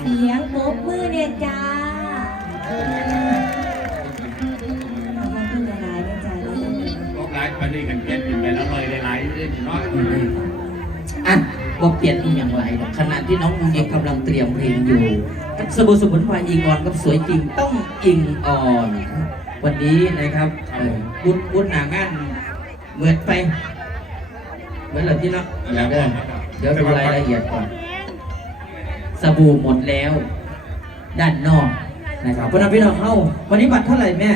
เสียงปรบมือเนี่ยจ้าขอบคุณหลายๆนะจ้าแล้วก็พวกหลายประเด็นกันเปลี่ยนไปแล้วเลยหลายๆเรื่องเนาะอะบอกเปลี่ยนอีกอย่างไรหรอกขณะที่น้องอุ้งอิงกำลังเตรียมเพลงอยู่ กับสบู่สมุนไพรอิงออนกับสวยจริงต้องอิงออน วันนี้นะครับเอ่อบุญบุญหนางานเหมือนไป เหมือนเหรอที่เนาะเดี๋ยวเด้อเดี๋ยวดูรายละเอียดก่อน สบู่หมดแล้ว ด้านนอกนะครับเพราะฉะนั้นพี่น้องเข้า วันนี้บัตรเท่าไหร่แม่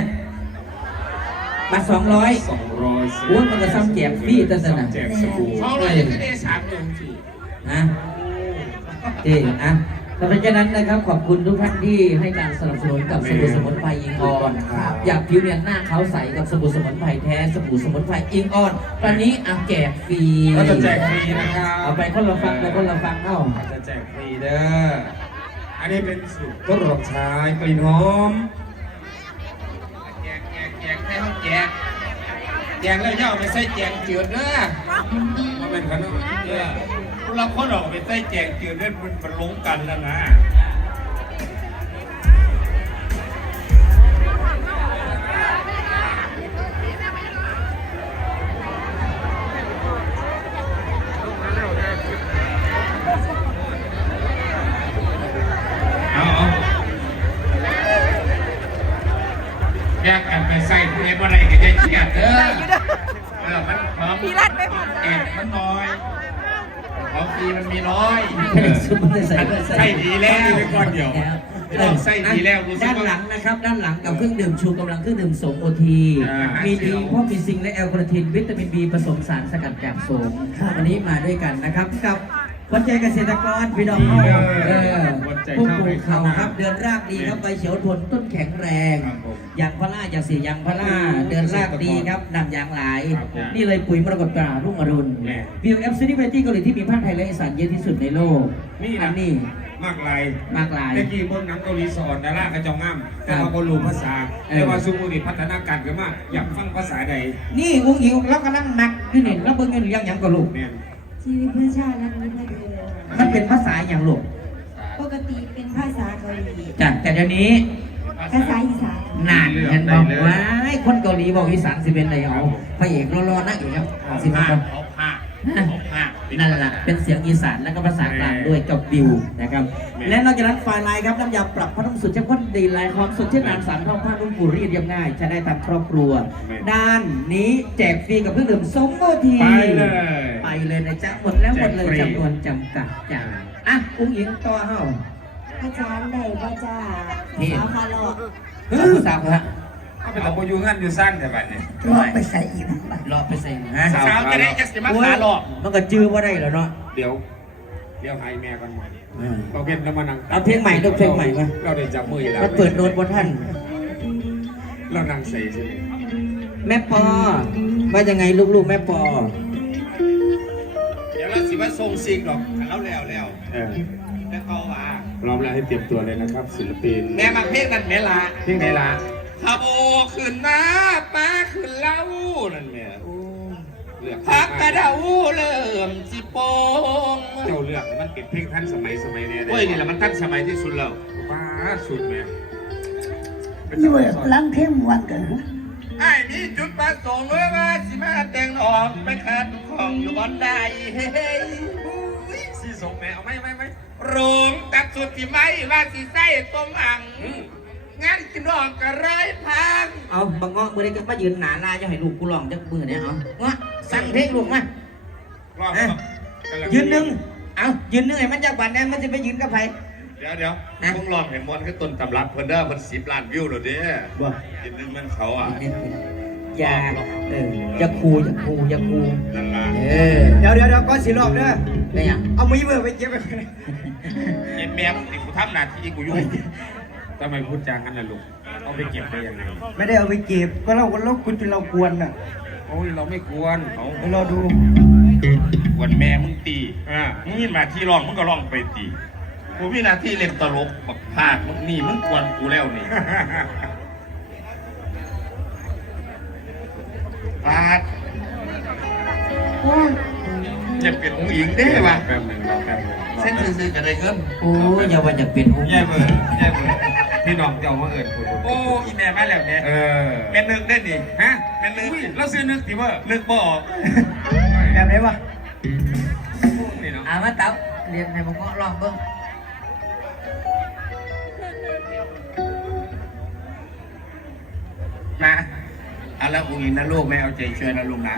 บัตรสองร้อยสองร้อยโอ้ยมันก็ซ้ำแจกฟรีแต่สนะแจกสบู่เขาเลยจะได้สามหนึ่งสี่นะเอ๊ะอะ แต่เพราะฉะนั้นนะครับขอบคุณทุกท่านที่ให้การสนับสนุนกับสบู่สมุนไพรอิงออน อยากผิวเนียนหน้าขาวใสกับสบู่สมุนไพรแท้สบู่สมุนไพรอิงออนตอนนี้อะแจกฟรีก็จะแจกฟรีนะครับเอาไปคนละฟังไปคนละฟังเข้าจะแจกฟรีเด้ออันนี้เป็นสูตรทดลองใช้กลิ่นหอมแจกแจกแจกให้เขาแจกแจกแล้วย่าไปใส่แจกจืดเด้อมันเป็นขนมเอ อเราคนออกไปใส่แจกจืดเด้อมันมันลงกันแล้วนะเอาเอาแยกกันไปใส่ผู้ใดบ่ได้ก็จะเครียดเด้อเออมันพร้อมมีรัดไม่หมดเอ็ดมันน้อย ของฟรีมันมีน้อยใส่ดีแล้วก้อนเดียวต้องใส่ดีแล้วรู้สึกด้านว่าหลังนะครับ ด้านหลังกับเครื่องดื่มชูกำลังเครื่องดื่มโสมโอทีอ่ามีมีดีเพราะมีซิงค์และแอลกอริทินวิตามินบีผสมสารสกัดจากโสมวันนี้มาด้วยกันนะครับกับวัดใจเกษตรกรพี่น้องเข้าเออผู้ปลูกเขาครับ เดือนรากดีครับใบเขียวทนต้นแข็งแรงครับผมยางพาราอย่าเสียยางพาราเดือนรากดีครับนำยางหลายครับผมนี่เลยปุ๋ยมรกตตรารุ่งอรุณแน่ วิวเอฟซีนิเวตี้เกาหลีที่มีภาคไทยและอีสานเยอะที่สุดในโลกนี่นะ อันนี้มากลายมากลายเมื่อกี้เบิ่งหนังเกาหลีสอนดารากระจองงามแต่ว่าบ่รู้ภาษา เออ แต่ว่าซุมื้อนี้พัฒนาการขึ้นมาอยากฟังภาษาใดนี่อุ้งอิงแล้วกำลังหนักอยู่นี่แล้วเบิ่งเงินเลี้ยงหยังก็ลูก แม่นชีวิตเพื่อชาติรักนี้ไม่เกินมันเป็นภาษาอย่างลูกปกติเป็นภาษาเกาหลีจ้ะแต่เดี๋ยวนี้ภาษาอีสานนานเห็นบอกว่าไอ้คนเกาหลีบอกอีสานสิเป็นไรเอาพระเอกรอๆนักเอกครับเอาสิผ้ามาเขา ผ้าเขาผ้านั่นแหละเป็นเสียงอีสานแล้วก็ภาษากลางด้วยกับบิวนะครับ และนอกจากนั้นไฟล์ไลน์ครับน้ำยาปรับผ้านุ่มสุดเข้มข้นดีไลน์ความสดชื่นนานสารท่องผ้านุ่มฟูรีดเรียบง่ายใช้ได้ตามครอบครัว ด้านนี้แจกฟรีกับเครื่องดื่มสมโอทีไปเลย ไปเลยนะจ๊ะหมดแล้วหมดเลยจำนวนจำกัดจ้าอะอุ้งอิงต่อเฮ้าอาจารย์ได้ว่าจ้านี่สาวคาร์ลเอาผู้สาวฮะ เอาไปเอาบ่อยู่งานอยู่สั้นแต่บัดนี้รอไปใส่อีกบ้างรอไปใส่ฮะสาวสาวจะได้จะสิมาขาหลอกมันก็จื้อว่าได้แล้วเนาะเดี๋ยว เดี๋ยวให้แม่กันหมดเราเก็บแล้วมานั่งเอาเพลงใหม่ลูกเพลงใหม่มาเราได้จับมืออยู่แล้วมันเปิดโน้ตบนท่าน เรานั่งใส่ใช่ไหมแม่ปอว่ายังไงลูกๆแม่ปอ เดี๋ยวเราสิมาส่งซิงดอกแล้วแล้วแล้วเออแล้วเขาว่าพร้อมแล้วให้เตรียมตัวเลยนะครับศิลปินแม่มาเพลงนั่นแม่ละเพลงไหนล่ะ ขบโอขึ้นมาป้าขึ้นเล่านั่นแม่เลือกพักกระเดาเริ่มสิโปงเจ้าเลือกมันเป็นเพลงท่านสมัยสมัยเนี่ยโอ้ยนี่แหละมันทันสมัยที่สุดแล้วป้าสุดแม่อยู่แบบล้างเข้มวันกันไอ้มีจุดประสงค์เมื่อว่าสิมาแต่งออกไปขาดของอยู่บอนใดเฮ้ยสีสงแม่เอาไหม่ไม่ไม่โรงตัดสุดที่ไม่ว่าสิใส่ตรงอัง งานกินดอกกระไรพังเอาบังเงาะมือได้ก็มายืนหนาลาจะให้ลูกกูลองจักมือเนี่ยเอาเงาะสั่งเพลงลูกมารอบเอ้ยกำลังยืนหนึ่งเอายืนหนึ่งไอ้มันจากบ้านนั้นมันจะไปยืนกับใครเดี๋ยวเดี๋ยวนะต้องลองเห็นมอนคือต้นตำรับเพิ่นเด้อเพิ่นสิบล้านวิวแล้วเด้อบ่กินนึงมันเขาอะอย่าเอออย่าคูอย่าคูอย่าคูนั่นล่ะเออเดี๋ยวเดี๋ยวเดี๋ยวก่อนสิรอบเด้อได้ยังเอามือเบอร์ไปเก็บกันเย็นแม่มึงติกูทำหน้าที่กูอยู่ ทำไมพูดจางั้นล่ะลูกเอาไปเก็บได้ยังไงไม่ได้เอาไปเก็บก็เราเราคุณจนเรากวนอะโอ้ยเราไม่ควรเขาเดี๋ยวรอดูวันแม่มึงตีอ่ามึงมีหน้าที่ร้องมึงก็ร้องไปตีกูมีหน้าที่เล่นตลกบักภาคมึงนี่มึงกวนกูแล้วนี่ปาดจะเป็นองค์หญิงได้ป่ะแป๊บหนึ่งรอแป๊บหนึ่งรอเส้นซื่อๆก็ได้เงินโอ้ยอย่าว่าจะเป็นหุ้นแย่เบอร์แย่เบอร์ พี่น้องเจ้ามาเอิญคุณโอ้อีแม่มาแล้วเนี่ยเออแม่นึกได้นี่ฮะแม่นึกอุ้ยเราซื้อนึกสิว่านึกบ่ออกแบบไหนวะนี่เนาะอ่ามาเต้าเรียนให้มันก็ลองเบิ่งมาเอาแล้วอุ้งอิงนะลูกไม่เอาใจช่วยนะลูกนะ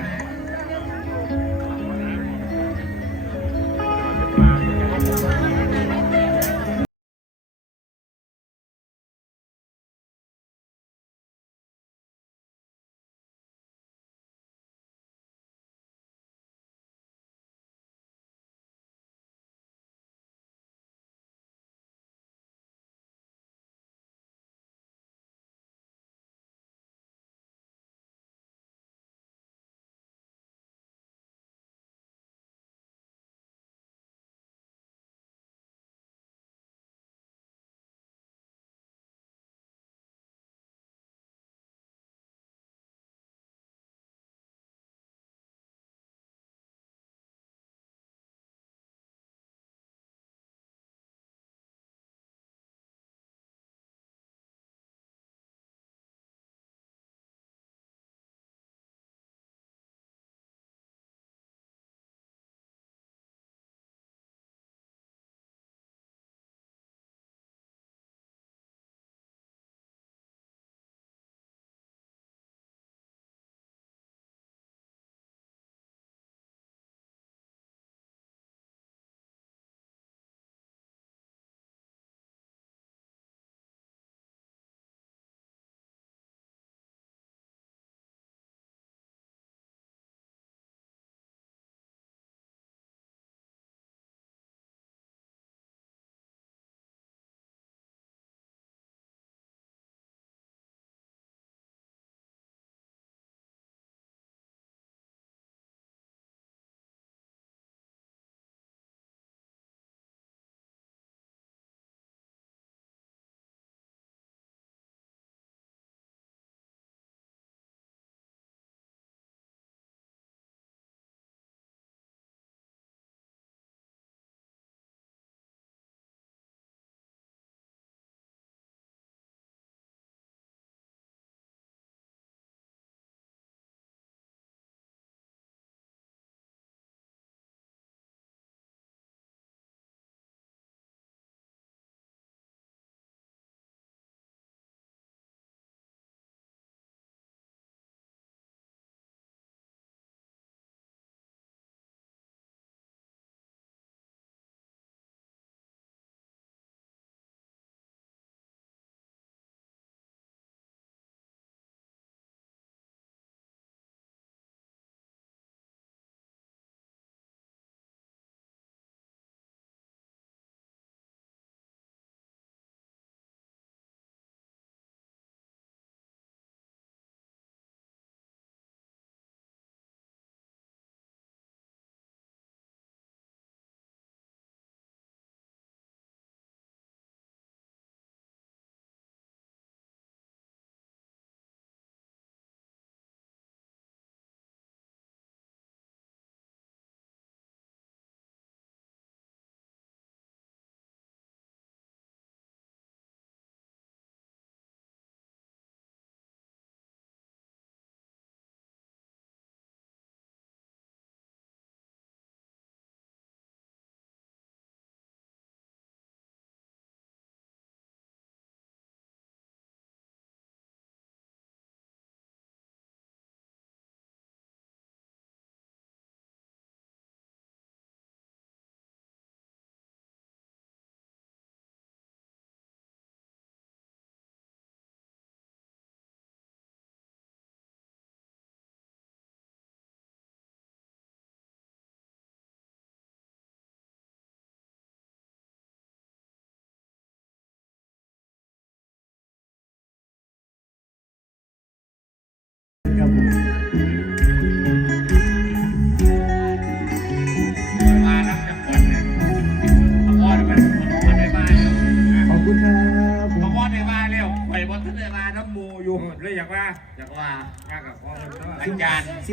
อยู่เลยอยากว่าอยากว่ามากับพ่อคนก็อาจารย์สิว่า